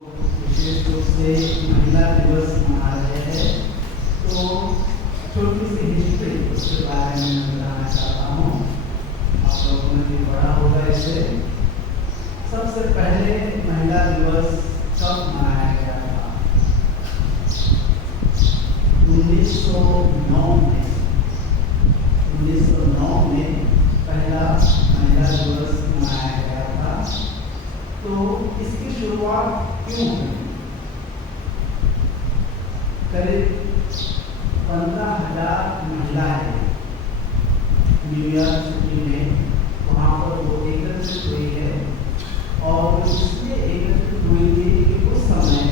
विशेष रूप से महिला दिवस मना रहे हैं, तो छोटी सी हिस्ट्री उसके बारे में मैं बताना चाहता हूँ। आप लोगों ने भी पढ़ा होगा इसे। सबसे पहले महिला दिवस कब मनाया गया था? 1909 में। 1909 में पहला महिला दिवस मनाया गया था। तो इसकी शुरुआत क्यों हुई? करीब 15,000 महिलाएं न्यूयॉर्क सिटी में वहाँ पर वो एकत्रित हुई है, और इसलिए एकत्रित हुई थी कि उस समय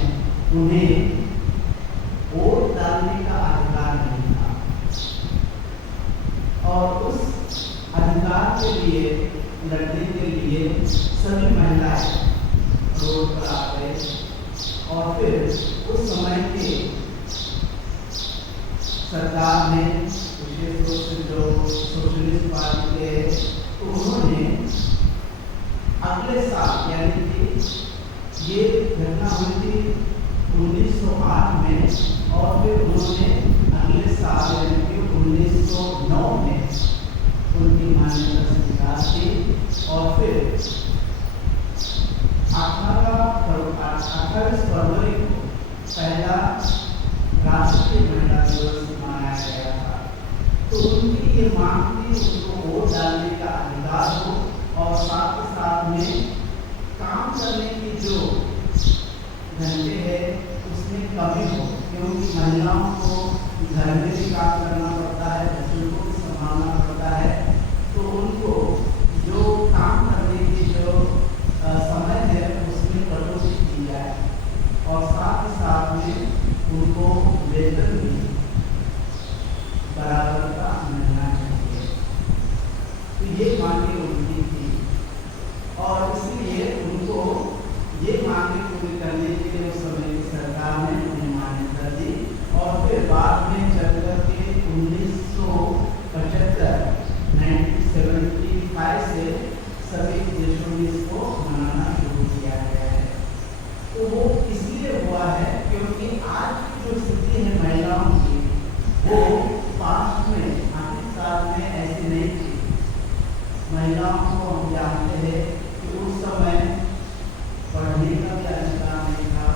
उन्हें वोट डालने का अधिकार नहीं था, और उस अधिकार के लिए लड़ने के लिए सभी महिलाएं रोड पर आ गए। और फिर उस समय के सरकार ने, विशेष रूप से जो सोशलिस्ट पार्टी थे, तो उन्होंने अगले साल, यानी कि ये घटना हुई थी 1908 में, और फिर उन्होंने अगले साल यानी कि 1909 में उनकी मान्यता स्वीकार की। और फिर 28 फरवरी को पहला राष्ट्रीय महिला दिवस मनाया गया था। तो उनकी ये मांग थी उनको वोट डालने का अधिकार हो, और साथ ही साथ में काम करने की जो घंटे है उसमें कमी हो, क्योंकि महिलाओं को घर में भी काम करना पड़ता है, बच्चों को भी संभालना पड़ता है। तो उनको जो काम करने की जो समय है उसमें कटौती की जाए, और साथ ही साथ में उनको वेतन भी बराबरता मिलना चाहिए। तो ये मांगे उनकी थी, और इसलिए उनको ये मांगे पूरी करने के लिए उस समय की सरकार ने उन्हें मान्यता दी। और फिर बाद में चल करके 1975 से सभी देशों में इसको मनाना शुरू किया गया है। तो वो इसलिए हुआ है क्योंकि आज की जो स्थिति है महिलाओं की, वो पास्ट में, आखिरी साल में ऐसी नहीं थी। महिलाओं को हम जानते हैं कि उस समय पढ़ने का भी अधिकार नहीं था,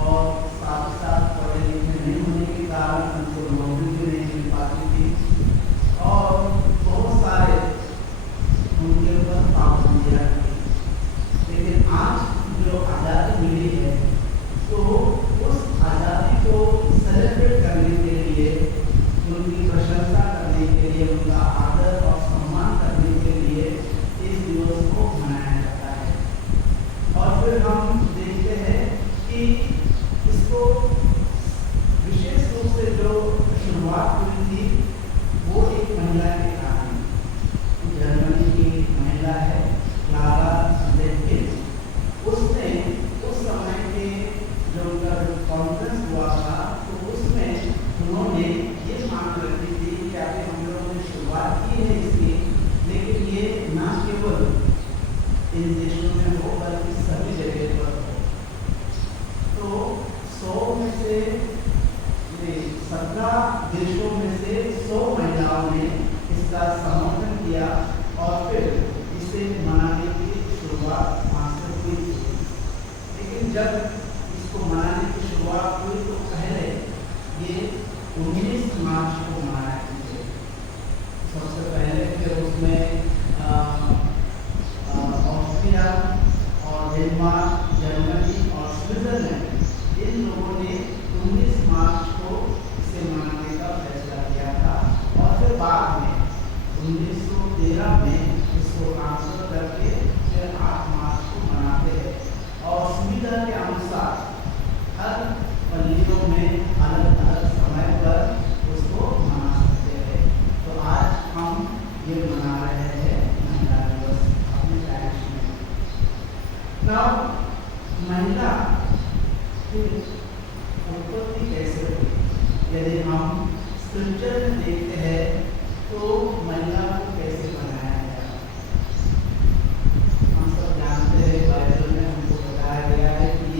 और साथ साथ पढ़े लिखे नहीं होने के कारण उनको नौकरी भी नहीं मिल पाती थी, और बहुत सारे उनके ऊपर पाबंदियाँ थी। लेकिन आज जो आज़ादी मिली है, तो उस आज़ादी को सेलिब्रेट करने के लिए, उनकी प्रशंसा करने के लिए, उनका आदर और सम्मान करने के लिए इस दिवस को मनाया जाता है। और फिर हम देखते हैं कि इसको विशेष रूप से जो शुरुआत हुई थी वो एक महिला के कारण, जर्मनी की महिला है क्लारा ज़ेटकिन। उसने उस समय के जो उनका कॉन्फ्रेंस हुआ था, तो उसमें उन्होंने ये मांग रखी थी कि अभी हम लोगों ने शुरुआत की है इसकी, लेकिन ये न केवल इन देशों में हो बल्कि सभी जगह पर हो। तो 100 में से 17 देशों में से 100 महिलाओं ने इसका समर्थन किया, और फिर इसे मनाने की शुरुआत वहाँ से हुई थी। लेकिन जब इसको मनाने की शुरुआत हुई तो पहले ये 19 मार्च को मनाया गया। सबसे पहले फिर उसमें ऑस्ट्रिया और डेनमार्क, जर्मनी और स्विट्जरलैंड, इन लोगों ने 19 मार्च को इसे मनाने का फैसला किया था। और फिर बाद में 1913 में इसको ट्रांसफर करके फिर 8 मार्च को मनाते हैं, और सुविधा के अनुसार हर पल्लियों में अलग अलग समय पर उसको मना सकते हैं। तो आज हम ये मना रहे हैं महिला दिवस अपने देश में। तब महिला की उत्पत्ति कैसे हुई? यदि हम स्क्रिप्चर में देखते हैं तो महिला को कैसे बनाया गया? हम सब जानते हैं, बाइबल में हमको बताया गया है कि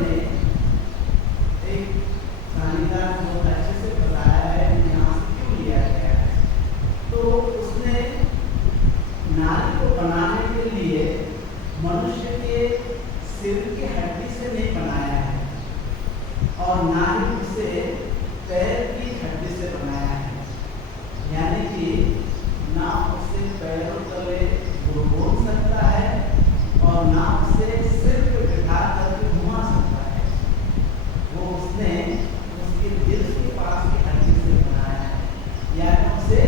ने एक कहानीकार बहुत अच्छे से बताया है कि यहाँ से क्यों लिया गया है। तो उसने नारी को बनाने के लिए मनुष्य के सिर की हड्डी से नहीं बनाया है और ना ही उसे पैर की हड्डी से बनाया है, यानी कि ना उसे पैरों तले घूम सकता है और ना उसे सिर पे बिठा करके घुमा सकता है। वो उसने उसके दिल के पास की हड्डी से बनाया है, यानी उसे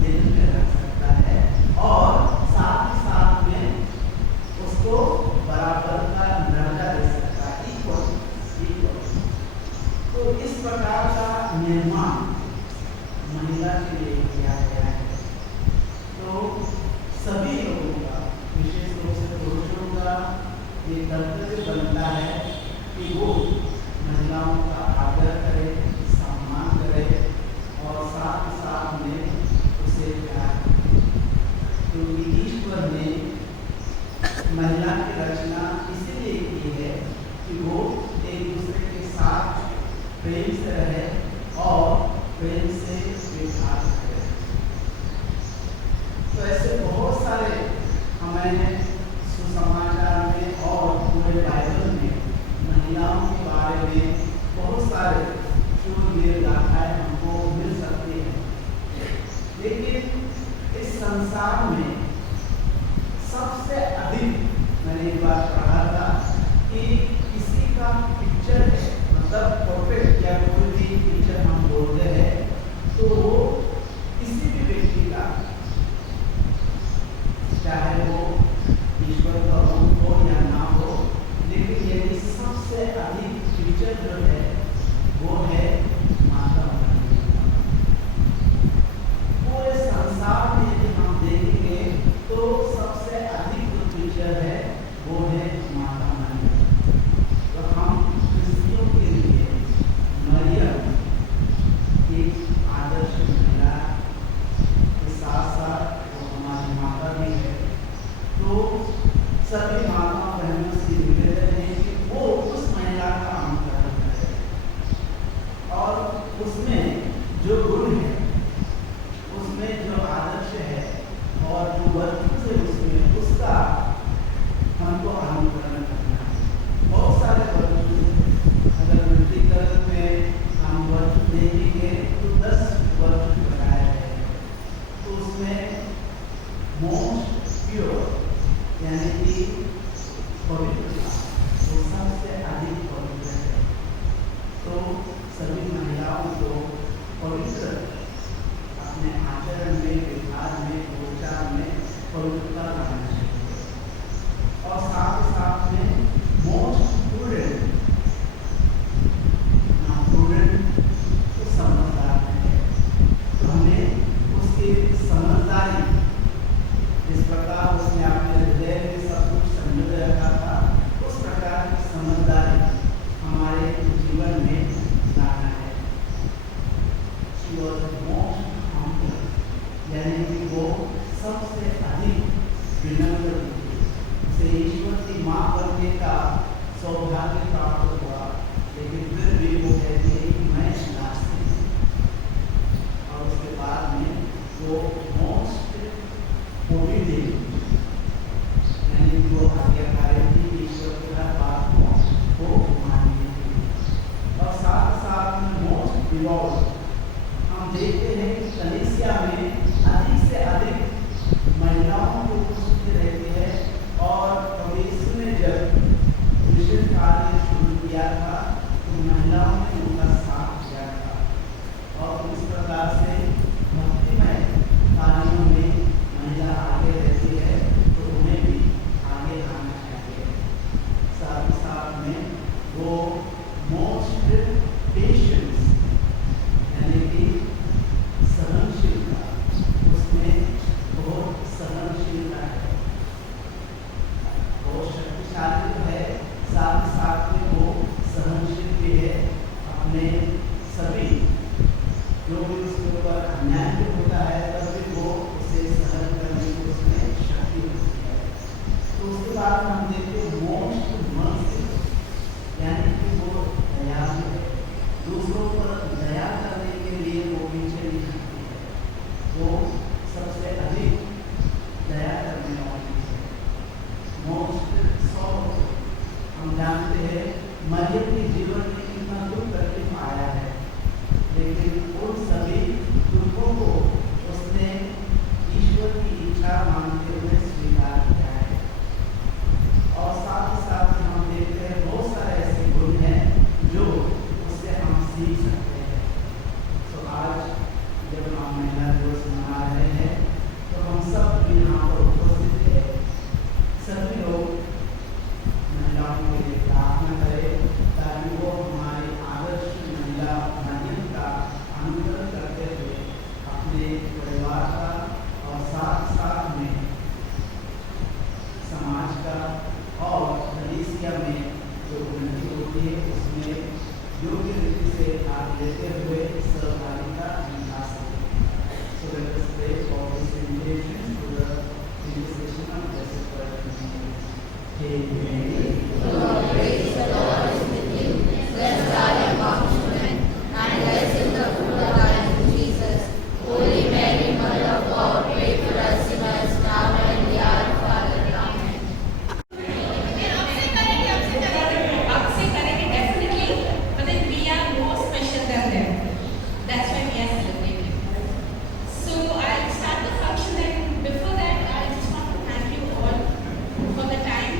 दिल में रख सकता है और साथ ही साथ में उसको बराबर का दर्जा दे सकता है, इक्वल। तो इस प्रकार का निर्माण महिला के लिए किया गया है। तो सभी लोगों का, विशेष रूप से पुरुषों का ये कर्तव्य बनता है कि वो महिलाओं का आदर करे, सम्मान करे और साथ ही साथ में उसे प्यार करे, क्योंकि ईश्वर ने महिला की रचना इसीलिए की है कि वो एक दूसरे के साथ प्रेम से रहे और प्रेम से व्यवहार करे। तो ऐसे बहुत सारे हमें सुसमाचार में और पूरे बाइबल में महिलाओं के बारे में बहुत सारे शोध गाथाएं हमको मिल सकती हैं, लेकिन इस संसार में सबसे अधिक, मैंने एक बार पढ़ा था कि किसी का पिक्चर है, मतलब परफेक्ट या कोई भी पिक्चर हम बोलते हैं तो वो किसी भी व्यक्ति का, चाहे वो ईश्वर का रूप हो या ना हो, लेकिन यदि सबसे अधिक पिक्चर जो है वो है माता रानी। पूरे संसार में यदि हम देखेंगे तो सबसे अधिक जो पिक्चर है वो है माता रानी। तो हम क्रिश्चियों के लिए मरियम एक आदर्श महिला के साथ साथ वो हमारी माता भी है। तो सभी माता बहनों से निवेदन है कि वो उस महिला का अनुकरण करें और उसमें जो गुण है, उसमें जो आदर्श है और जो वर्तुल से उसमें उसका हमको अनुकरण करना है। बहुत सारे वर्तुल, अगर मल्टीकल में हम वर्तुल देखेंगे तो 10 वर्तुल बनाए गए हैं। तो उसमें मोस्ट प्योर यानी कि पवित्रता वो सबसे अधिक पवित्र है। तो सभी महिलाओं को पवित्र अपने आचरण में, व्यवहार में, उपचार में पवित्रता लाना चाहिए और साथ ही साथ में मोस्ट प्रूडेंट। ना प्रूडेंट तो समझदार है, तो हमें उसकी समझदारी, जिस प्रकार उसने अपने हृदय में सब कुछ समझ रखा था, उस प्रकार की समझदारी हमारे जीवन में लाना है। She was most humble, यानी कि वो सबसे अधिक विनम्र थी। उसे ईश्वर की माँ बनने का सौभाग्य प्राप्त हुआ, लेकिन फिर भी वो कहती है कि मैं नास्तिक हूँ। और उसके बाद में वो मोस्ट ओबीडिएंट, यानी कि वो आज्ञाकारी थी, ईश्वर की हर बात को मानती थी। और साथ साथ में मोस्ट डिवोट। हम देखते हैं कि कलीसिया में अधिक से अधिक महिलाओं को उपस्थित रहती है और यीशु ने जब मिशन कार्य शुरू किया था तो महिलाओं ने उनका साथ दिया था और इस प्रकार से भक्तिमय कार्यों में महिला आगे रहती है, तो उन्हें भी आगे आना चाहिए। साथ ही साथ में वो मोस्ट पेशेंस, यानी कि सहनशीलता, उसमें बहुत सहनशीलता है, बहुत शक्तिशाली तो है, साथ ही साथ में वो सहनशील भी है। अपने सभी जो भी उसके ऊपर अन्याय भी होता है तब भी वो उसे सहन करने की उसमें शक्ति होती है। तो उसके बाद हम देखते हैं मोस्ट मर्सीफुल, यानी जानते हैं मरियम के जीवन में कितना दुख तकलीफ आया है, लेकिन उन सभी दुखों को उसने ईश्वर की इच्छा मानते हुए स्वीकार किया है। और साथ ही साथ हम देखते हैं बहुत सारे ऐसे गुण हैं जो उससे हम सीख सकते हैं। तो आज जब हम महिला दिवस मना रहे हैं तो हम सब यहाँ पर उपस्थित हैं, सभी लोग महिलाओं के लिए प्रार्थना करें ताकि वो हमारी आदर्श महिला मरियम का अनुकरण करते हुए अपने परिवार का और साथ साथ में समाज का और कलीसिया में जो उन्नति होती है उसमें योग्य रीति से भाग लेते हुए सहभागिता निभा सकें। So let us pray for this invitation to the initiation of Blessed Virgin Mary. Amen. Lord, praise the Lord is with you. Blessed are you among women, and blessed is the fruit of thy womb, Jesus. Holy Mary, Mother of God, pray for us sinners, now and in the hour of our death. Amen. आपसे करेंगे definitely, but then we are more special than them. That's why we are celebrating. So I'll start the function, and before that, I just want to thank you all for the time.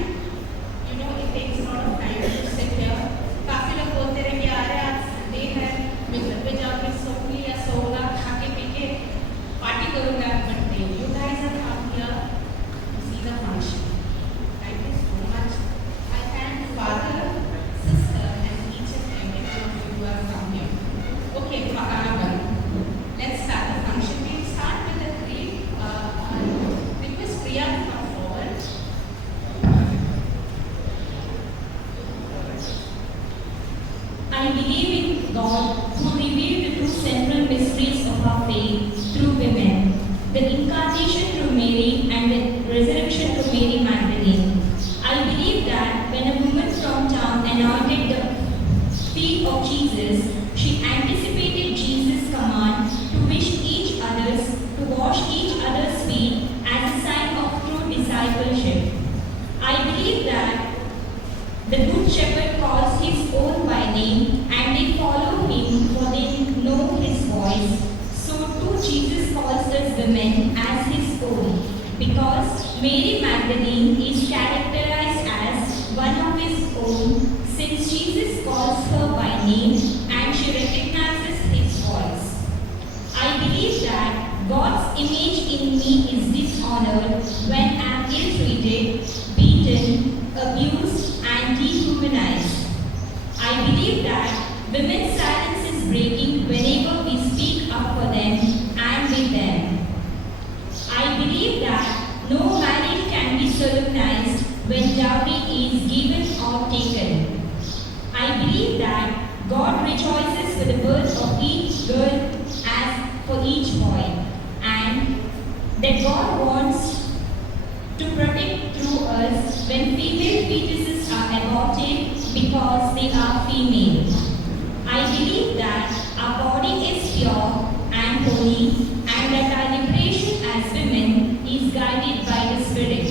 You know, it takes a lot of time to sit here. काफी लोग बोलते रहे कि अरे आज संडे है, मैं घर पे जाके सोऊंगी या सोऊंगा, खा के पी के पार्टी करूंगा, but you guys have come here to see the function. Thank you so much. I thank Father, Sister, and each and every one of you who have come here. Okay, let's start the function. We'll start with the creed. Request Priya to come forward. I believe in God who revealed the two central mysteries of our faith through women, the incarnation through Mary and the resurrection through Mary Magdalene. I believe that when a woman from town anointed the feet of Jesus, she anticipated Jesus' command to wash each other's feet as a sign of true discipleship. I believe that the good shepherd calls his own by name and they follow him for they know his voice. So too Jesus calls us women as his own because Mary Magdalene is characterized as one of his own since Jesus calls her by name and she recognizes his voice. I believe that God's image in me is dishonored when I am ill-treated, beaten, abused, and dehumanized. I believe that women's silence is breaking whenever we speak up for them and with them. I believe that no marriage can be solemnized when dowry is given or taken. I believe that God rejoices for the birth of each girl as for each boy, and that God wants to protect through us when female fetuses are aborted because they are female. I believe that our body is pure and holy and that our liberation as women is guided by the Spirit.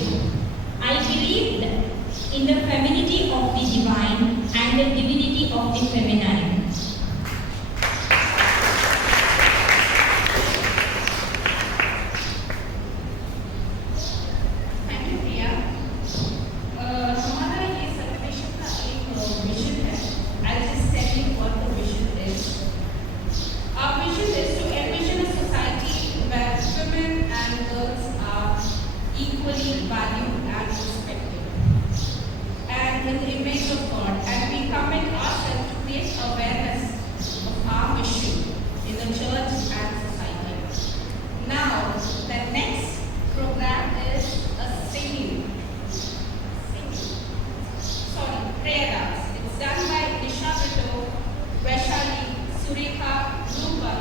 I believe that in the femininity of the divine and the divinity of the feminine. Thank you, Priya. हमारा ये celebration का एक vision है. I'll just tell you what the vision is. Our vision is to envision a society where women and girls are equally valued and respected, and with the image of God. And we commit ourselves to create awareness of our mission in the church and society. Now, the next program is a prayer dance. It's done by Nisha Vito, Vaishali, Surekha, Rupa,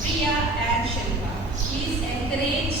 Priya, and Shilpa. Please encourage.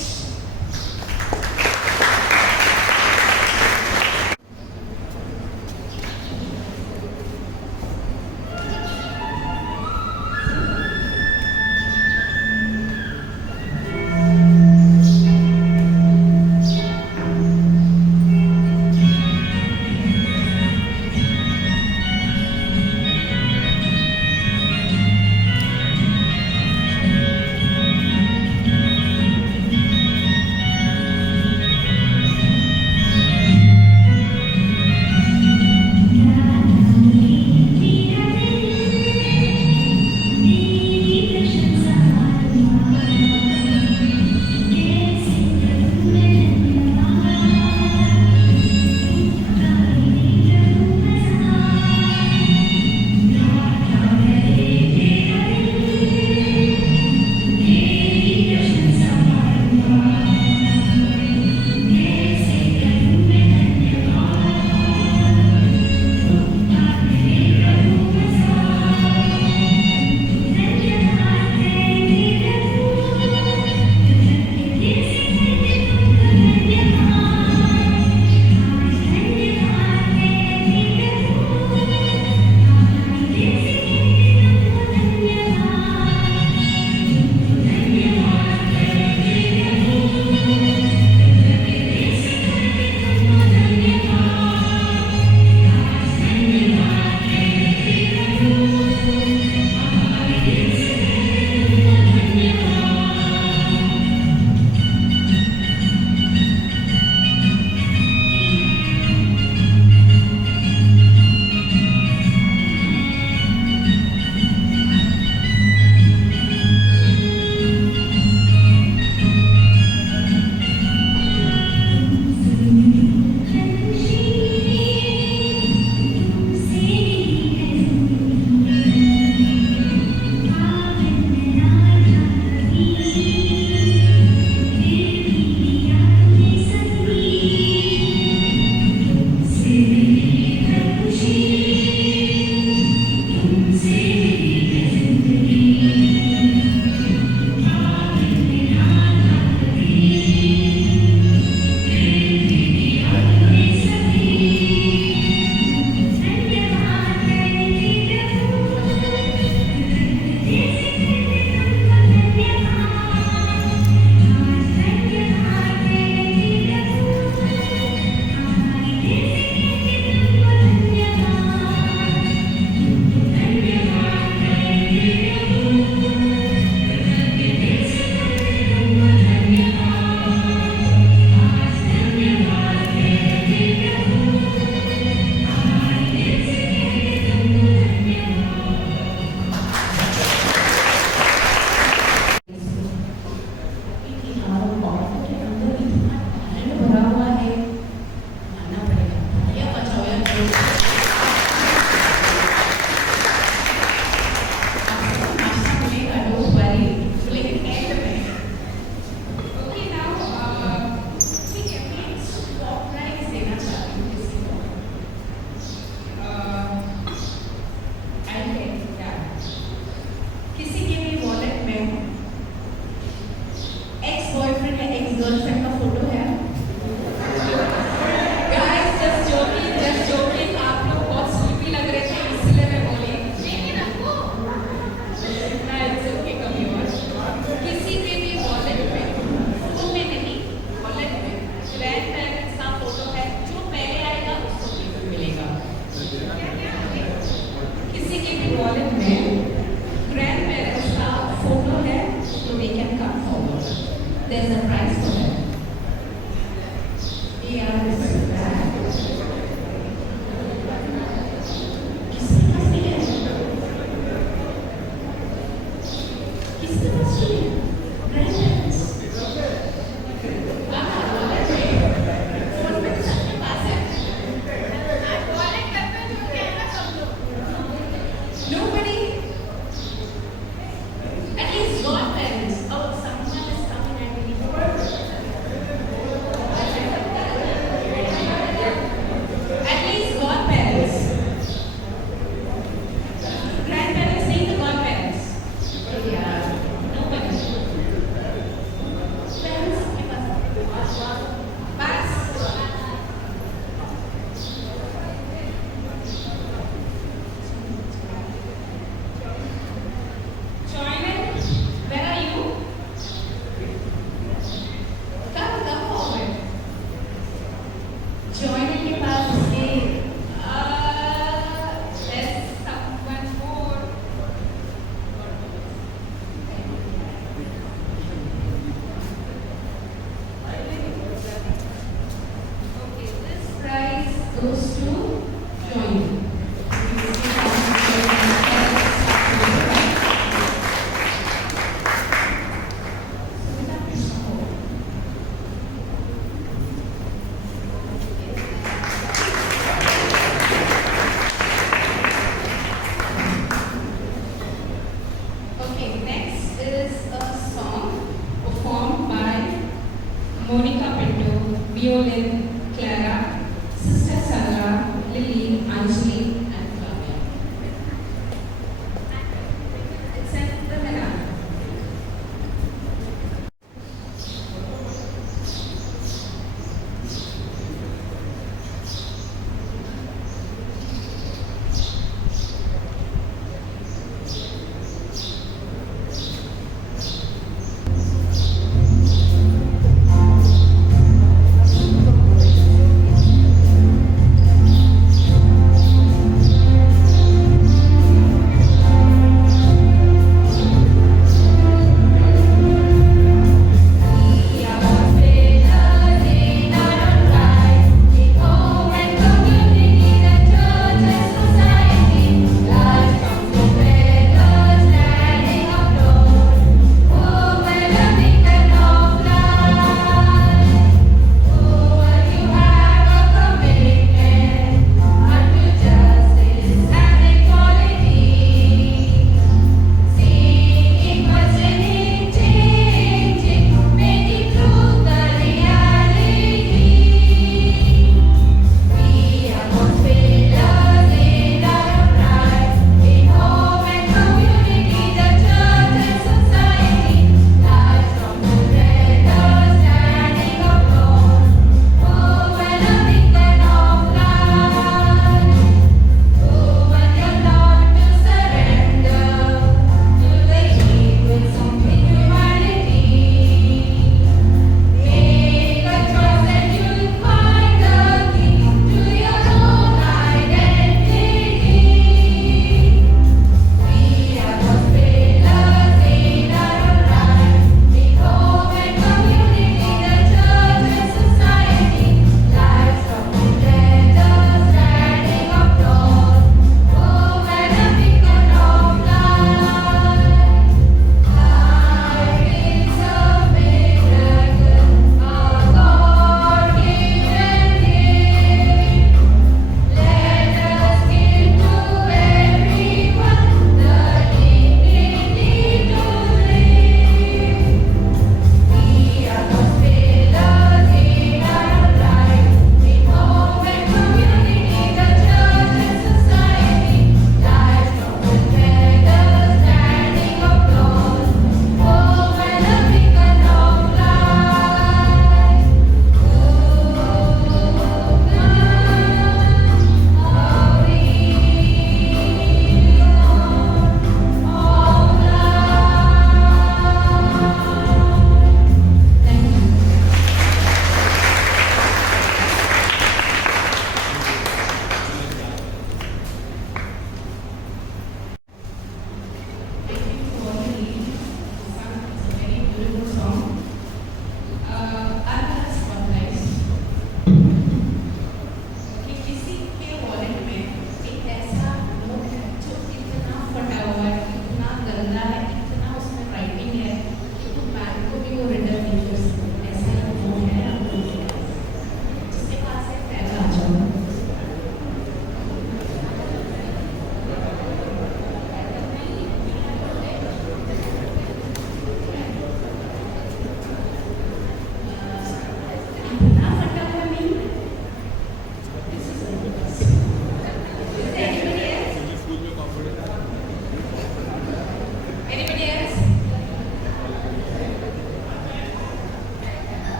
there's a prize for that. Yeah, this is bad. किसके पास नहीं है? किसके पास नहीं है? Grandparents. Phone पे तो सबके पास है. Nobody. At least godparents. Oh, someone is coming, I believe.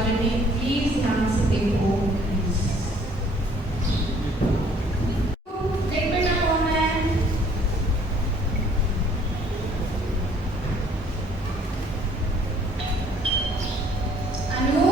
Equality please ध्यान से देखो प्लीज। देख बेटा कौन है? अनु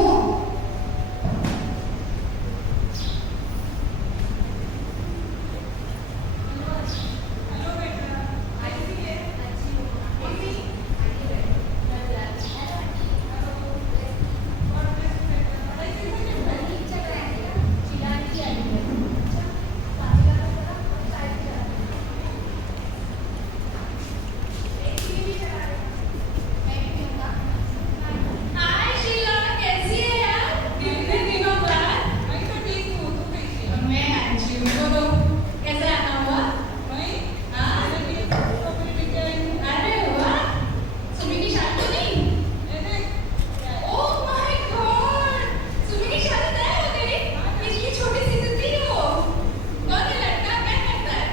हाय शीला, कैसी है यार? कितने दिनों बाद। मैं तो ठीक हूँ, तू कैसी है? मैं अच्छी हूँ। तो कैसे आना हुआ? हाँ अरे वाह, सुमी की शादी तो नहीं? ओह माय गॉड, सुमी की शादी तय हो गई? इतनी छोटी सी तो थी वो। कौन है लड़का, क्या करता है?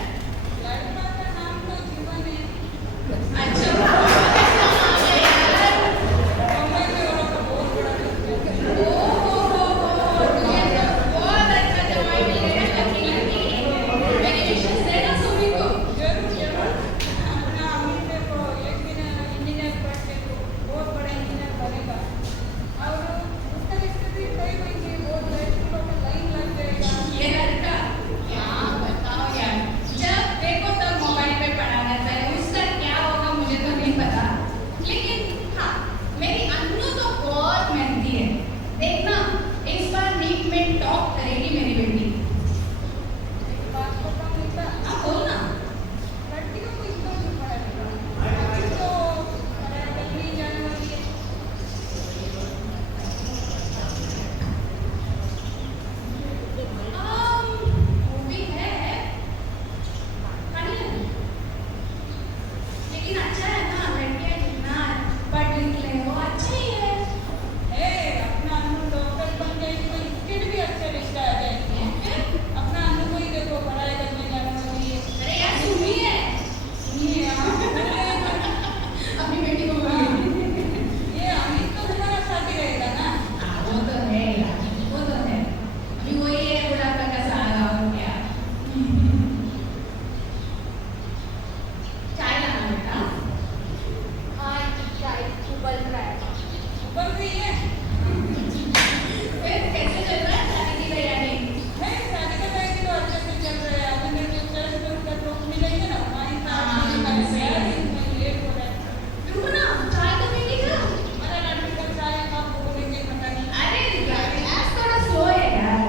लड़का का नाम तो जीवन है। अच्छा ये लड़का क्या बताओ यार, जब देखो तब मोबाइल पे पड़ा रहता है, उसका क्या होगा मुझे तो नहीं पता। लेकिन हाँ, मेरी अन्नू तो बहुत मेहनती है। देखना इस बार नीट में टॉप करेगी मेरी बेटी। हाँ बोल ना। वो भी है, लेकिन अच्छा है ना, लड़कियां जितना पढ़ लिख ले वो अच्छा ही है। अरे यार सुनी है, अपनी बेटी को बोलिए। हाँ वो तो है यार, वो तो है। अभी वही है बुढ़ापा का सहारा हो गया। चाय लाना बेटा। फिर कैसे चल रहा है शादी की तैयारी? रुको ना, चाय तो पी लीजिए। अरे यार आज थोड़ा स्लो है यार।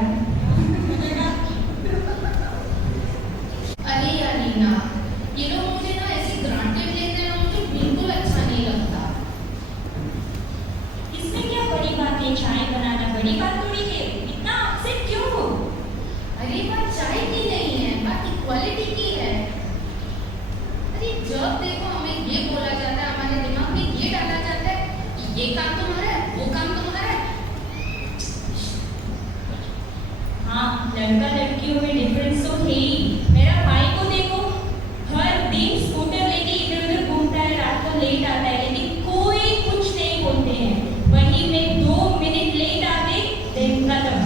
अरे यार नीना, ये लोग मुझे ना ऐसे ग्रांटेड लेते हैं ना, मुझे बिल्कुल अच्छा नहीं लगता। इसमें क्या बड़ी बात है? चाय बनाना बड़ी बात थोड़ी है, इतना अपसेट क्यों हो? अरे बात चाय की नहीं है, बात इक्वालिटी की है। अरे जब देखो हमें ये बोला जाता है, हमारे दिमाग में ये डाला जाता है कि ये काम तुम्हारा है, वो काम तुम्हारा है। हाँ, लड़का लड़कियों में डिफरेंस तो है ही। मेरा भाई को देखो, हर दिन स्कूटर लेके इधर उधर घूमता है, रात को लेट आता है, लेकिन कोई कुछ नहीं बोलते हैं। वही मैं 2 मिनट लेट आ गई, दिन खत्म।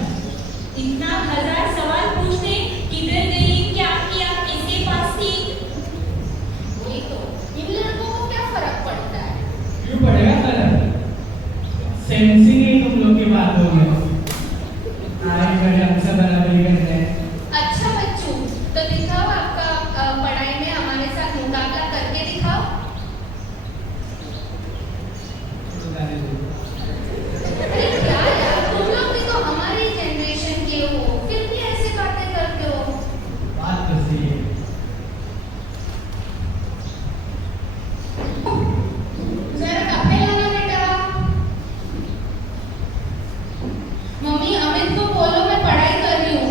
इतना 1000 सवाल पूछते, किधर गई, क्या किया, किसके पास थी। वही तो, इन लड़कों को क्या फर्क पड़ता है? क्यों पड़ेगा फर्क? सेंसिंग ही तुम लोग की बातों में। आज बड़े हमसे बराबरी करते हैं। अच्छा बच्चों, तो दिखाओ आपका पढ़ाई में हमारे साथ मुकाबला करके दिखाओ। अरे क्या यार, तुम लोग भी तो हमारी जनरेशन के हो, फिर भी ऐसे बातें करते हो। बात तो सही है। जरा कपड़े लाना बेटा। मम्मी अमित को बोलो मैं पढ़ाई कर रही हूँ।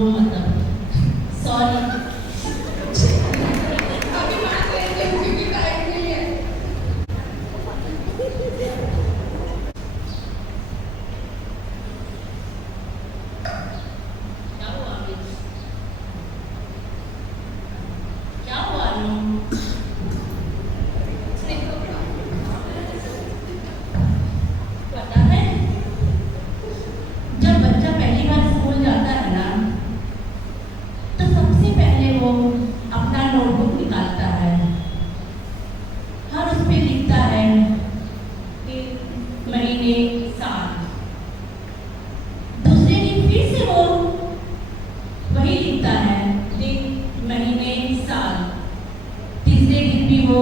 वो मतलब सॉरी अभी बात करते हैं क्योंकि टाइम नहीं है। क्या हुआ अभी? क्या हुआ अनु? पता है जब बच्चा पहली बार स्कूल जाता है ना तो सबसे पहले वो अपना नोटबुक निकालता है और उस पे लिखता है कि महीने साल। दूसरे दिन फिर से वो वही लिखता है दिन महीने साल। तीसरे दिन भी वो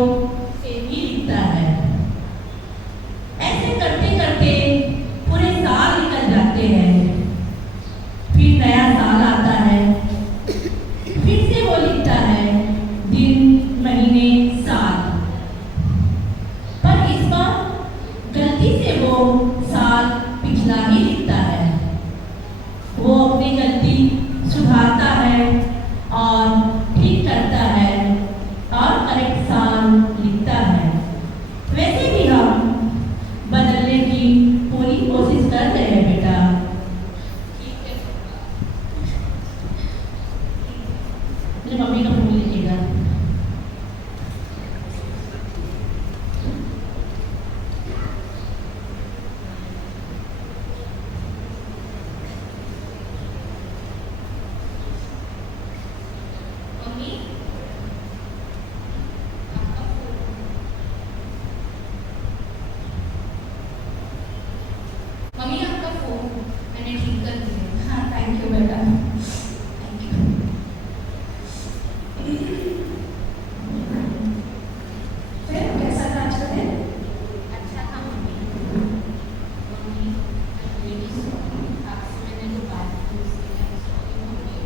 सेम ही लिखता है। ऐसे करते करते पूरे साल निकल जाते हैं। फिर नया साल आता है, फिर से वो लिखता है दिन महीने साल। पर इस बार गलती से वो साल पिछला ही लिखता है। वो अपनी गलती सुधारता है और ठीक करता है और करेक्ट साल लिखता है। वैसे भी हम बदलने की पूरी कोशिश कर रहे हैं बेटा। ठीक है, मेरी मम्मी का फोन लीजिएगा। मम्मी मम्मी आपका फोन मैंने ठीक कर दिया। हाँ थैंक यू बेटा, थैंक यू। फिर कैसा था आज का दिन? अच्छा था मम्मी। मम्मी मेरी आपसे मैंने जो बात की उसके लिए सॉरी मम्मी।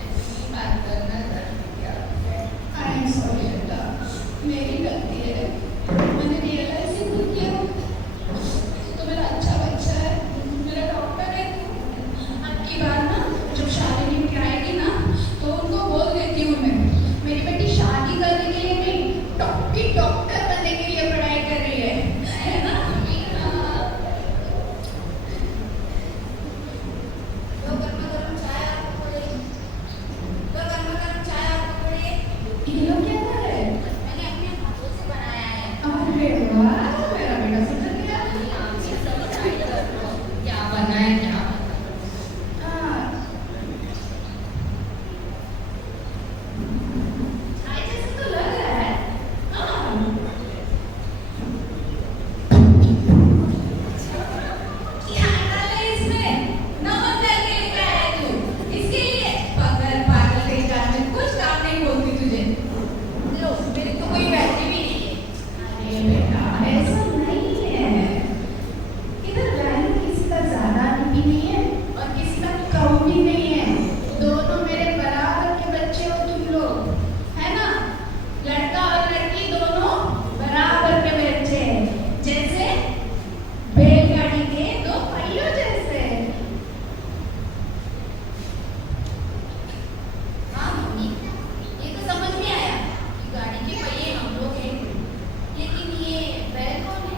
ऐसी बात करना गलती क्या है? आई एम सॉरी बेटा, मेरी गलती है। मैंने रियलाइज ही नहीं किया। तो मेरा अच्छा बच्चा है, मेरा डॉक्टर है। आपकी बात ना जब शादी की आएगी ना तो उनको बोल देती हूँ मैं, मेरी बेटी शादी करने के लिए नहीं, डॉक्टर बनने के लिए पढ़ाई कर रही है ना? दो गरम चाय आपको पड़ेगी। दो गरम चाय आपको पड़ेगी। ये लोग क्या कर रहे हैं? मैंने अपने हाथों से बनाया है। अरे वाह, मेरा बेटा समझ गया। आप भी सब ट्राई करो। क्या बनाए क्या? हाँ, चाय जैसे तो लग रहा है। हाँ। क्या डाला है इसमें? नमक डाल के लेके आया है तू। इसके लिए पागल कहीं का मैं कुछ काम नहीं बोलती तुझे। लो मेरे तो कोई बैटरी भी नहीं है। अरे बेटा ऐसा नहीं है, इधर वैल्यू किसी का ज्यादा भी नहीं है और किसी का कम भी नहीं है। दोनों मेरे बराबर के बच्चे हो तुम लोग, है ना? लड़का और लड़की दोनों बराबर के बच्चे हैं, जैसे बैलगाड़ी के दो पहियों जैसे। हाँ मम्मी, ये तो समझ में आया कि गाड़ी के पहिए हम लोग हैं, लेकिन ये बैल कौन है?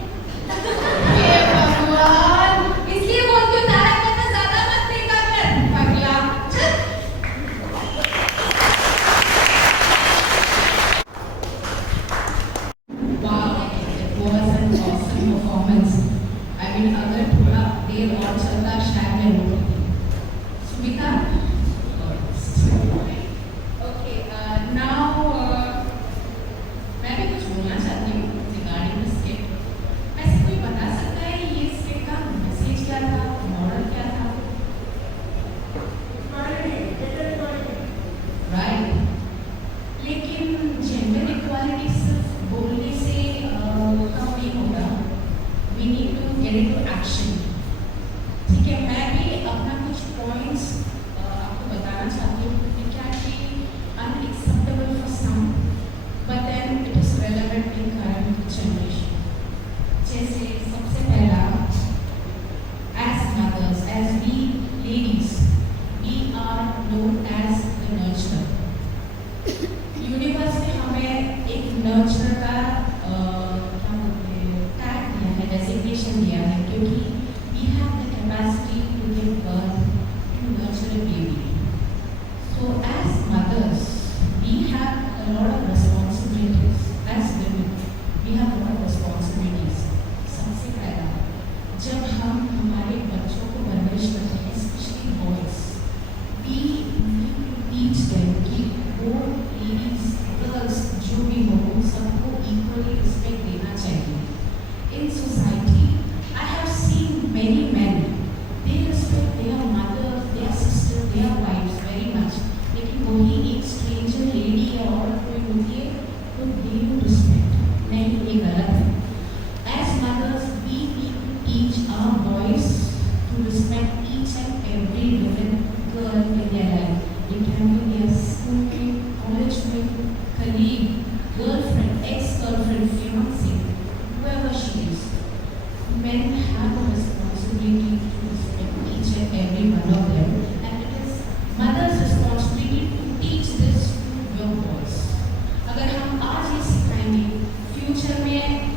हे भगवान, इसलिए बोलती हूँ तारा करना ज्यादा मत देखा कर। पगला, चल। Wow, it was an awesome performance. I mean, अगर थोड़ा देर और चलता शायद मैं रोक देती। सुमिता? Okay, now मैं भी कुछ बोलना चाहती हूँ regarding the skit. वैसे कोई बता सकता है ये skit का मैसेज क्या था, मॉडल क्या था? Right. लेकिन जेंडर इक्वालिटी सिर्फ बोलने से कम नहीं होगा। We need to get into action. ठीक है, मैं भी अपना कुछ पॉइंट्स आपको बताना चाहती हूँ कि क्या कि unacceptable for some but then it is relevant in current generation. जैसे सबसे पहला, as mothers, as we ladies, we are क्योंकि we have the capacity to give birth to nurture a baby. So as mothers, we have a lot of responsibilities. As women, we have a lot of responsibilities. सबसे पहला, जब हम हमारे बच्चों को परवरिश करते हैं, especially boys, we need to teach them कि वो ladies, girls जो भी हो, सबको equally respect देना चाहिए. In society, I have seen many men, they respect their mothers, their sisters, their wives very much. लेकिन वही एक stranger lady या औरत कोई होती है, तो they don't respect. नहीं, ये गलत है. As mothers, we need to teach our boys to respect each and every woman, girl in their life. It can be their schoolmate, college mate, colleague, girlfriend, ex-girlfriend, fiancé, whoever she is. Men have a responsibility to respect each and every one of them, and it is mother's responsibility to teach this to your boys. अगर हम आज ये सिखाएंगे, फ्यूचर में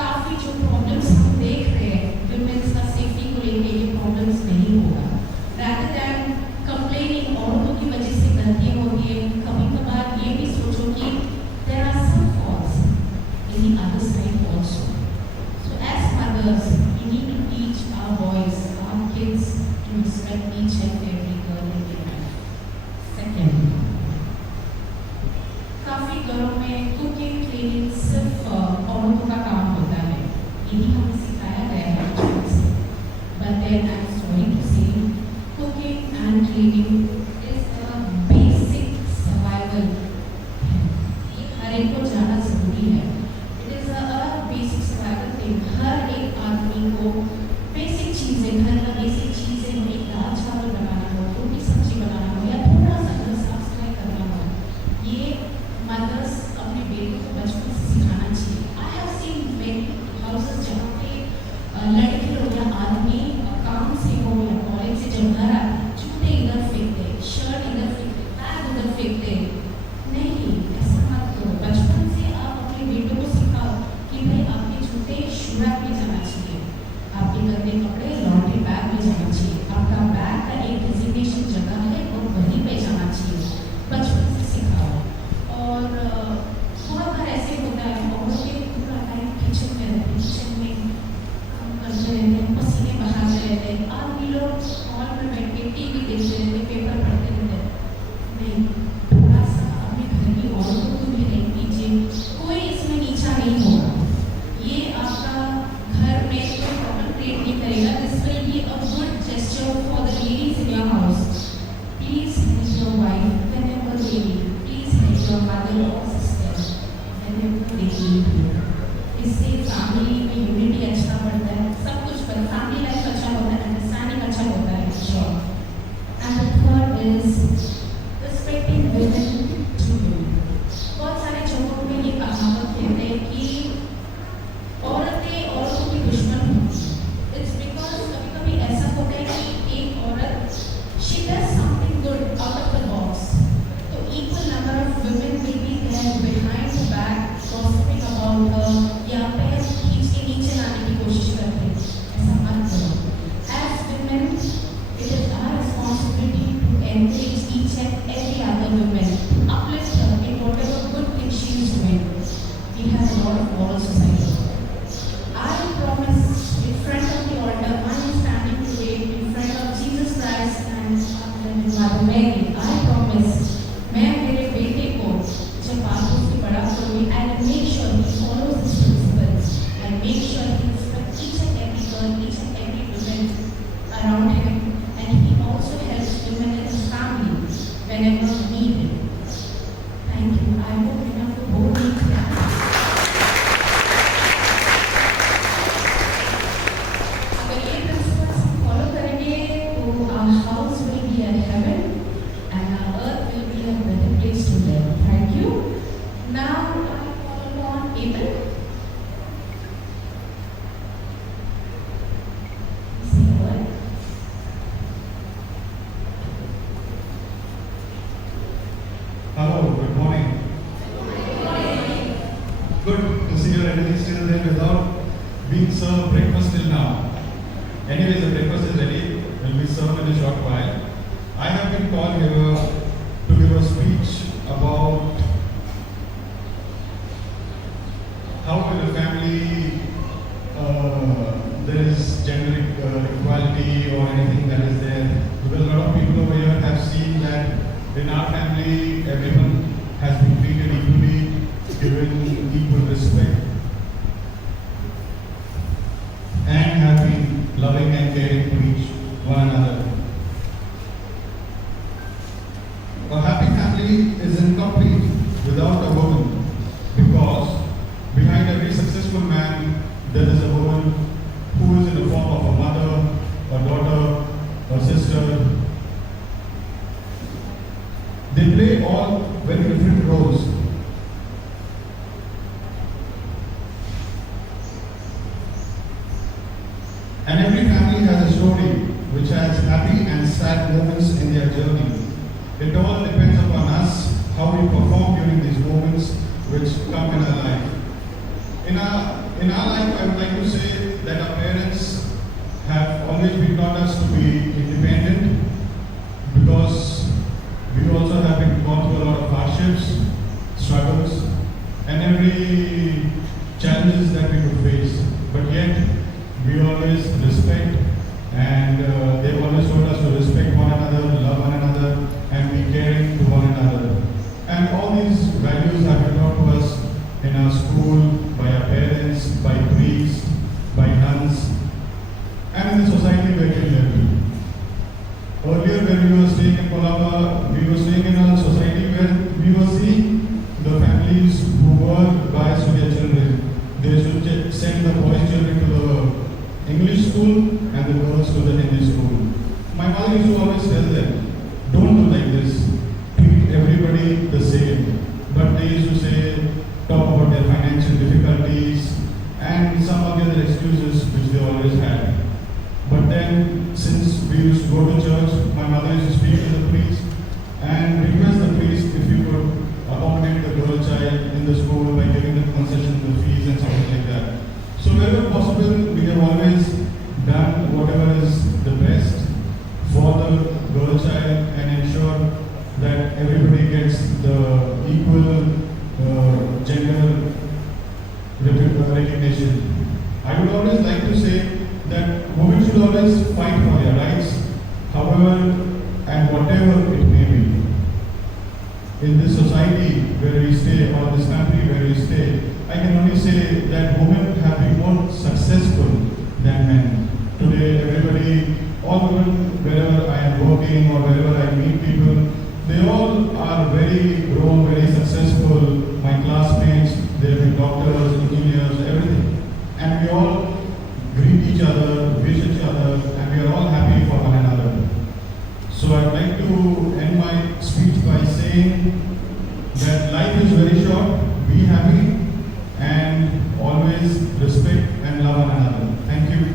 काफ़ी जो प्रॉब्लम्स हम देख रहे हैं, women's का सेफ्टी को लेके ये प्रॉब्लम्स नहीं होगा. Rather than complaining औरतों की वजह से गलतियाँ होती है, कभी-कभार ये भी सोचो कि there are some faults in the other side also. So as mothers, we need to teach our boys, our kids to respect each and every girl in their life. Second, काफ़ी घरों में कुकिंग क्लीनिंग सिर्फ औरतों का काम होता है, यही हमें सिखाया गया है बचपन से. But then I'm sorry to say, cooking and cleaning is a basic survival. ये हर एक को जाना जरूरी है. It is a basic survival thing. हर एक आदमी को बेसिक चीज़ें, घर का बेसिक चीज़ें, एक दाल चावल बनाना हो, रोटी सब्जी बनाना हो, या थोड़ा सा घर साफ सफाई करना हो, ये mothers अपने बेटों को बचपन से सिखाना चाहिए. I have seen many houses जहाँ पे लड़के लोग या आदमी काम से हो या कॉलेज से जब घर आते, जूते इधर फेंक दे, शर्ट इधर फेंक दे, बैग उधर फेंक दे. नहीं, ऐसा मत करो. बचपन से आप अपने बेटों को सिखाओ कि भाई आपके जूते शू रैक में जाना चाहिए, आपके गंदे कपड़े लॉन्ड्री बैग में जाना चाहिए, आपका बैग का एक डेजिग्नेशन जगह है और वहीं पे जाना चाहिए. बचपन से सिखाओ. और बहुत बार ऐसे होता है, औरतें पूरा टाइम किचन में रहती हैं, किचन में काम करते रहते हैं, पसीने बहाते रहते हैं. आदमी लोग हॉल में बैठ के टीवी देखते रहते हैं, पेपर पढ़ते रहते हैं. नहीं, थोड़ा सा अपने घर की औरतों को भी नहीं कीजिए. कोई इसमें नीचा नहीं होगा. ये आपका घर में कोई प्रॉब्लम क्रिएट नहीं करेगा. This will be a good gesture for the ladies in your house. Please help your wife whenever they need. Your mother or sister, whenever they need you. इससे फैमिली में यूनिटी अच्छा बढ़ता है, सब कुछ फैमिली लाइफ अच्छा होता है, अंडरस्टैंडिंग अच्छा होता है. Sure. And the third is respecting women to women. बहुत सारे जगहों में ये कहावत कहते हैं कि औरतें औरतों की दुश्मन होती हैं. इट्स बिकॉज कभी-कभी ऐसा होता है कि एक औरत she does something good out of the box. Equal number of women will be there behind the back gossiping about her या पैर खींच के नीचे लाने की कोशिश करते हैं. ऐसा मत करो. As women, it is our responsibility to encourage each and every other woman, uplift her in whatever good thing she is doing. We have a lot of moral society. I promise in front of the altar, I am standing today in front of Jesus Christ and Mother Mary. I promise मैं मेरे बेटे को जब बातों से बड़ा करूँगी, I will make sure he follows this principle. I will make sure he respects each and every girl, each and every woman around him, and he also helps women in his family whenever needed. Thank you. I hope enough to hold me together. अगर ये principles हम follow करेंगे, तो our house will be a heaven. And our earth will be a better place to live. Thank you. Now I call on Abel. Say a word. Hello, good morning. Good to see your energy still there without being served breakfast till now. Anyways, the breakfast is ready. Will be served in a short while. I have been called here to give a speech about how in a family there is gender equality or anything that is there. Because a lot of people over here have seen that in our family everyone has been treated equally, given equal respect, and have been loving and caring to each one another. A happy family is incomplete without a woman, because behind every successful man there is a woman who is in the form of a mother, a daughter, a sister. They play all very different roles. And every family has a story which has happy and sad moments in their journey. It all depends upon us how we perform during these moments which come in our life. In our life, I would like to say that our parents have always been taught us to be independent, because we also have been gone through a lot of hardships, struggles, and every challenges that we could face. But yet, we always respect, and they've always told us to respect one another, love one another, and be caring to one another. And all these values have been taught to us in our school, by our parents, by priests, by nuns, and in the society where we live. Earlier, when we were staying in Colaba, we were staying in a society where we were seeing the families who were biased with their children. They used to send the boys' children to the English school and the girls to the Hindi school. My mother used to always tell them, don't do like this, treat everybody the same. But they used to say, talk about their financial difficulties and some of the other excuses which they always had. But then, since we used to go to church, my mother used to speak to the priest and request the priest if you could accommodate the girl child in the school by giving them concessions, the fees and something like that. So wherever possible, we have always done whatever is the best for the girl child and ensure that everybody gets the equal gender recognition. I would always like to say that women should always fight for their rights, however and whatever it may be. In this society where we stay, or this country where we stay, I can only say that women have been more successful than men. Today, everybody, all women, wherever I am working or wherever I meet people, they all are very grown, very successful. My classmates, they have been doctors, engineers, everything. And we all greet each other, wish each other, and we are all happy for one another. So I'd like to end my speech by saying that life is very short, be happy, and always respect and love one another. Thank you.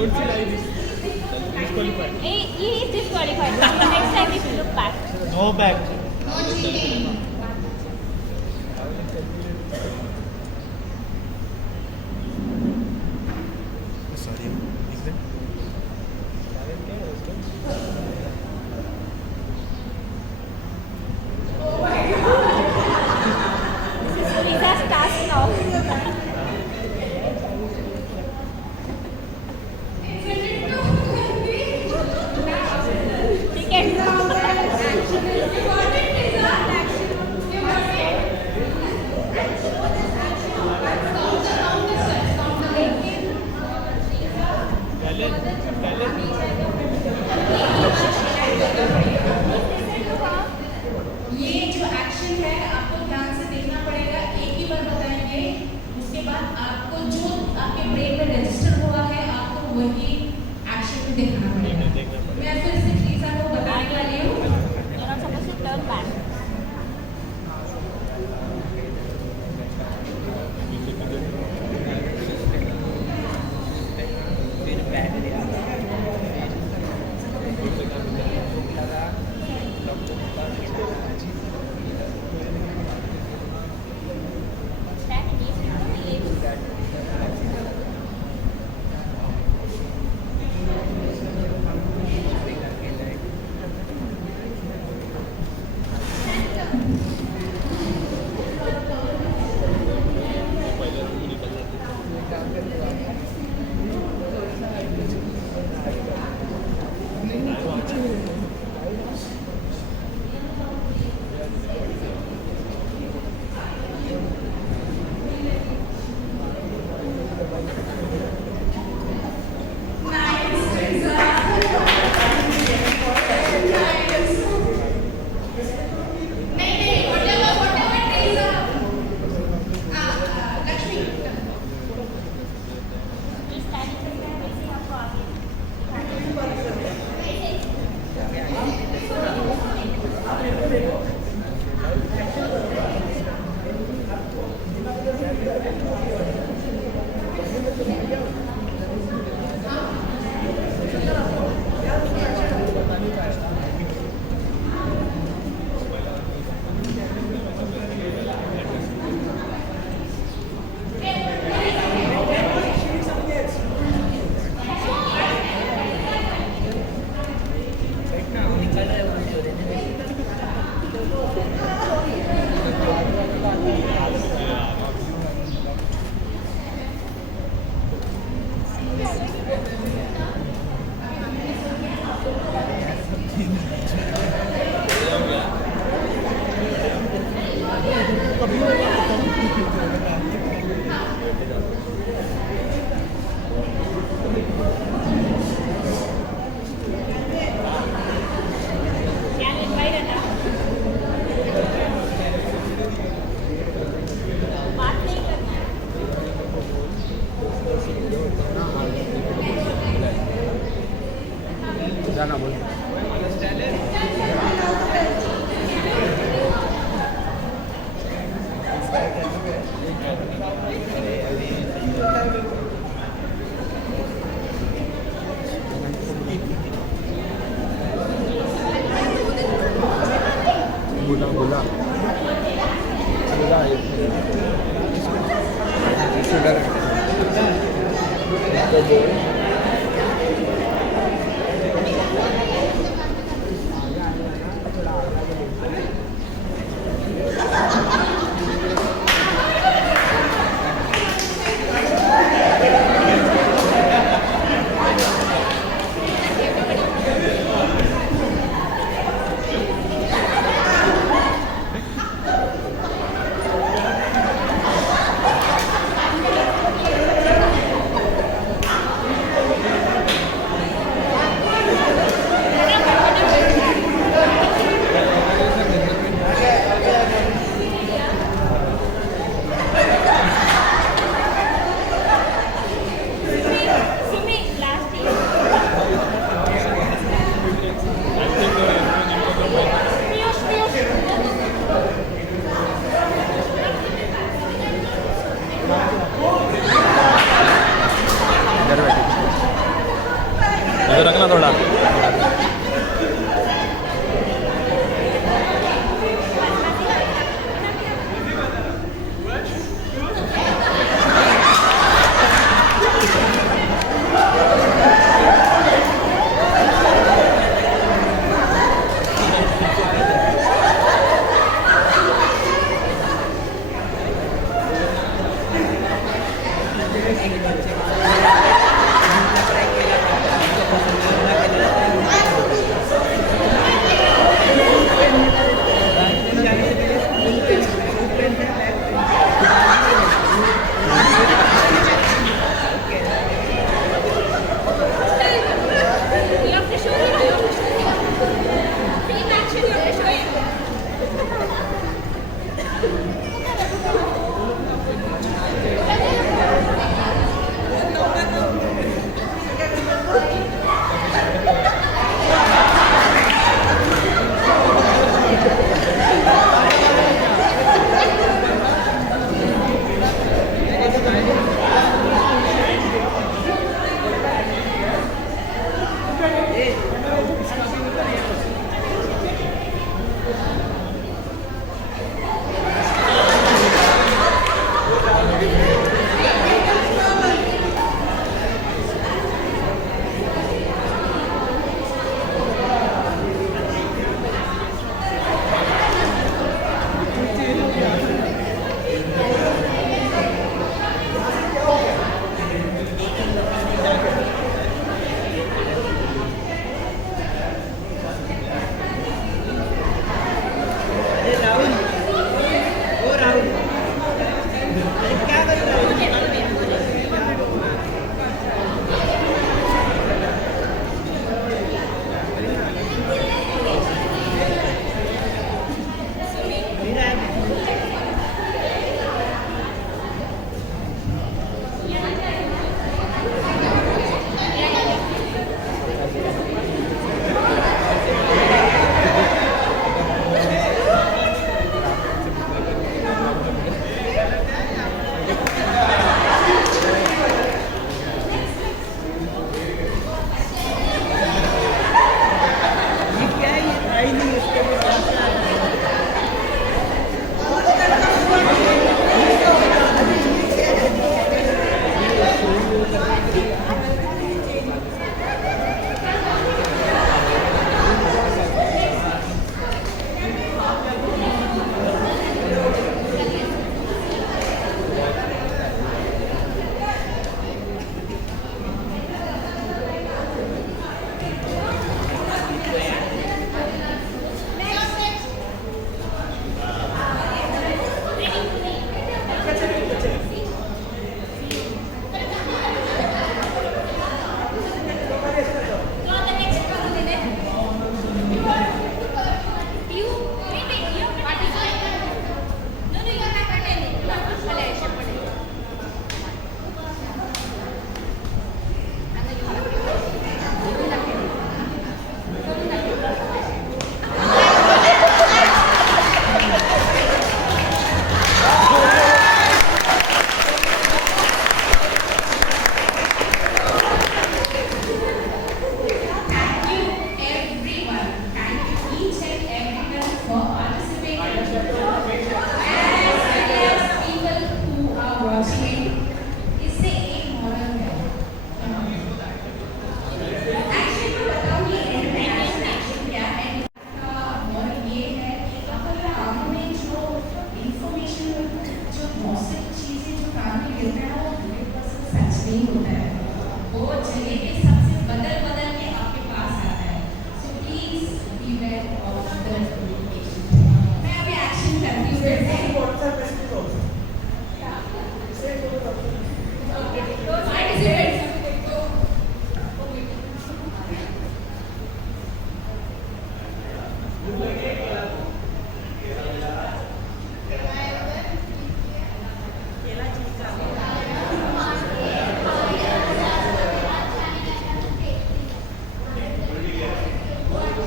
He is disqualified. Next time if you look back. No back. No cheating. This is Risa's task now. ठीक है. ये जो एक्शन है आपको ध्यान से देखना पड़ेगा, एक ही बार बताएंगे, उसके बाद आपको जो आपके ब्रेन में रजिस्टर हुआ है आपको वही एक्शन में दिखाना पड़ेगा। मैं फिर से शीशा को बताने वाली हूँ। You're not supposed to turn back. He's standing there, waiting आपको आगे. Can you invite Anna? बात नहीं करना है. जाना बोल. बोला बोला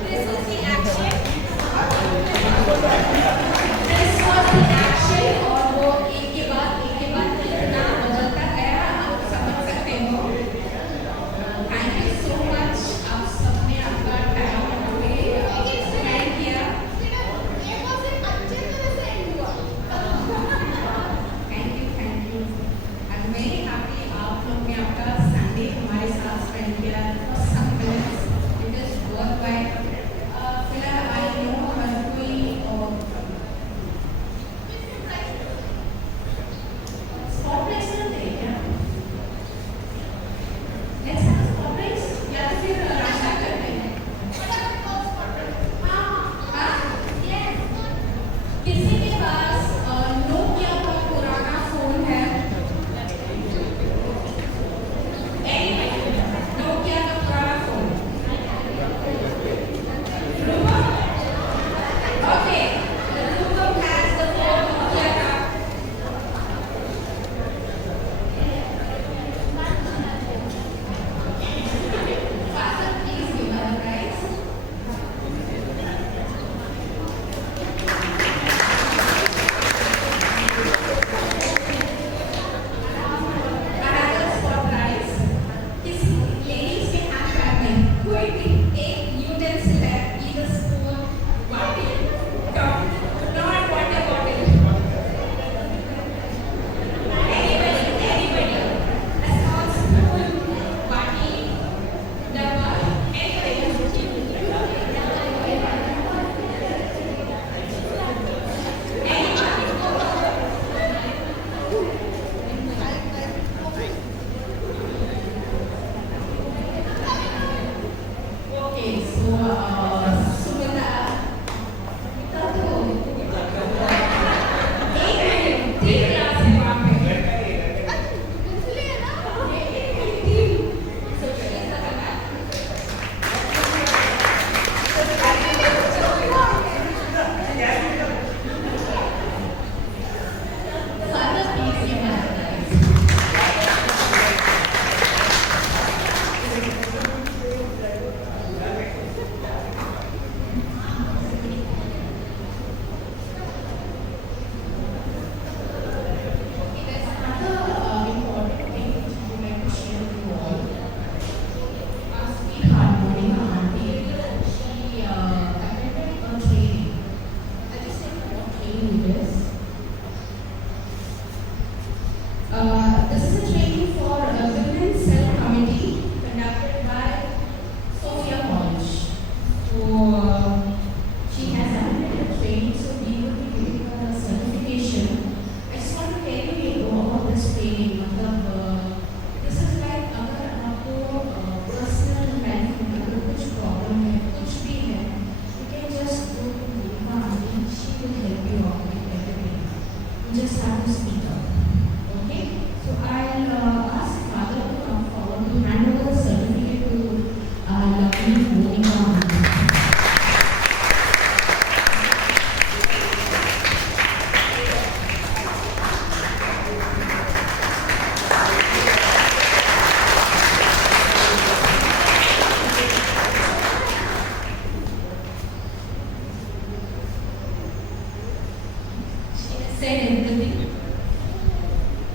This is the action.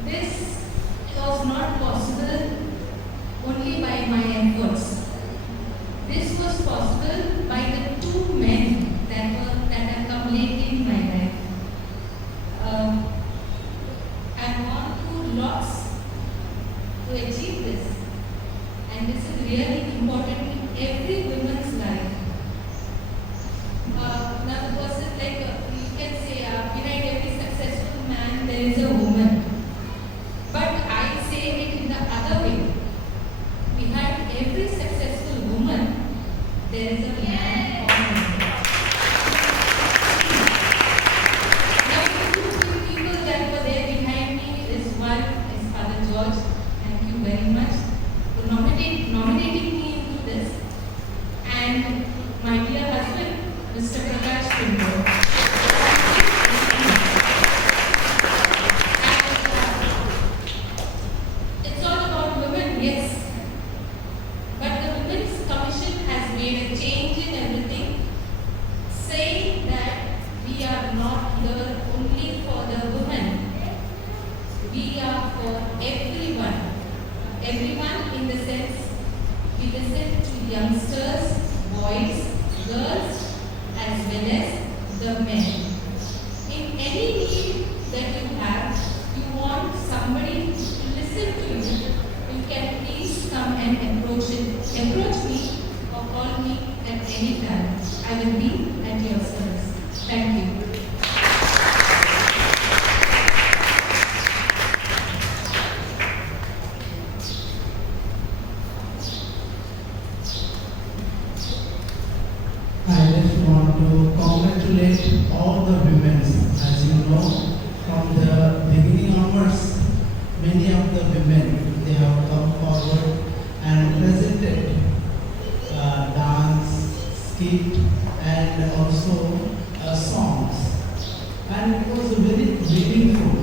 this was not possible only by my efforts. This was possible by the two men that have come lately in my life. I've gone through lots to achieve this, and this is really important in every woman's life. Now the person, like you can say, behind every successful man there is a woman. But I say it in the other way. Behind every successful woman there is a man or woman. Now the two people that were there behind me is one is Father George. Thank you very much for nominating me into this, and my dear husband, Mr. Prakash Pindor. It's all about women, yes. But the Women's Commission has made a change in everything, saying that we are not here only for the women. We are for everyone. Everyone in the sense we listen to youngsters, boys, girls, as well as the men. In any need that you have, you want somebody to listen to you, you can please come and approach me or call me at any time. I will be at your service. Thank you. I just want to congratulate all the women. As you know, from the beginning onwards, many of the women, they have come forward and presented dance, skit, and also songs. And it was very meaningful.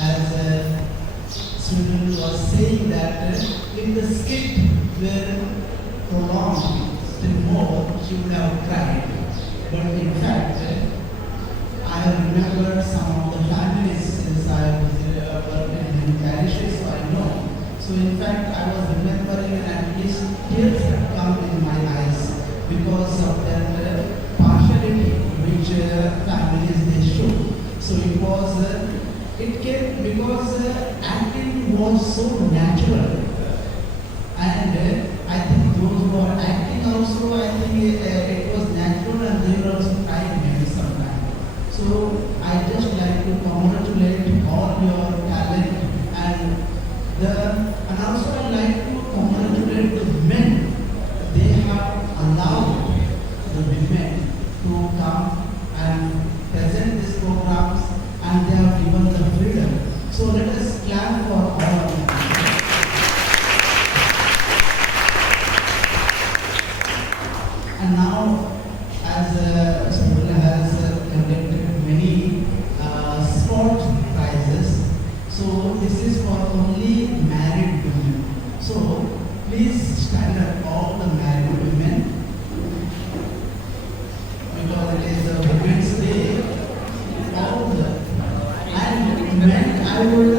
As Sweden was saying that if the skit were prolonged, still more, she would have cried. But in fact, I have remembered some of the families since I was working in parishes, so I know. So in fact, I was remembering at least tears had come in my eyes because of that partiality which families they show. So it came because acting was so natural. And I think those who are acting also, I think it was natural and they were also crying maybe sometime. So I just like to congratulate all your talent and also I like to congratulate the men. They have allowed the women to come and present these programs and they have given the freedom. So let us clap for all of them. And now, as school has conducted many sport prizes, so this is for only married women. So please stand up, all the married women, because it is a Women's Day. All the and men, I would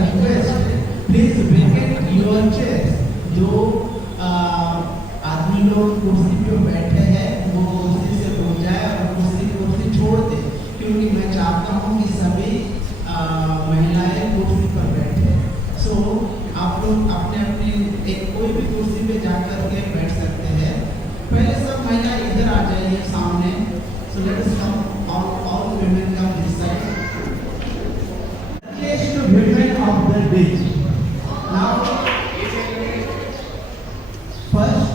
request, please vacate your chairs. जो आदमी लोग कुर्सी पे बैठे हैं वो कुर्सी से उठ जाए और कुर्सी छोड़ दे, क्योंकि मैं चाहता हूँ कि सभी महिलाएं कुर्सी पर बैठे। सो आप लोग अपने अपने एक कोई भी कुर्सी पे जाकर के बैठ सकते हैं। पहले सब महिला इधर आ जाइए सामने। So let us come all women come this side. Congratulations to women of the day. Now first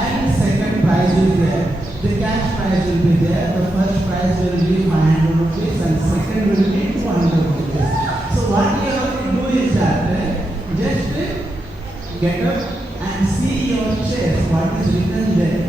and second prize will be there. The cash prize will be there. The first prize will be 500 rupees and second will be 200 rupees. So what you have to do is that just get up and see your chairs, what is written there.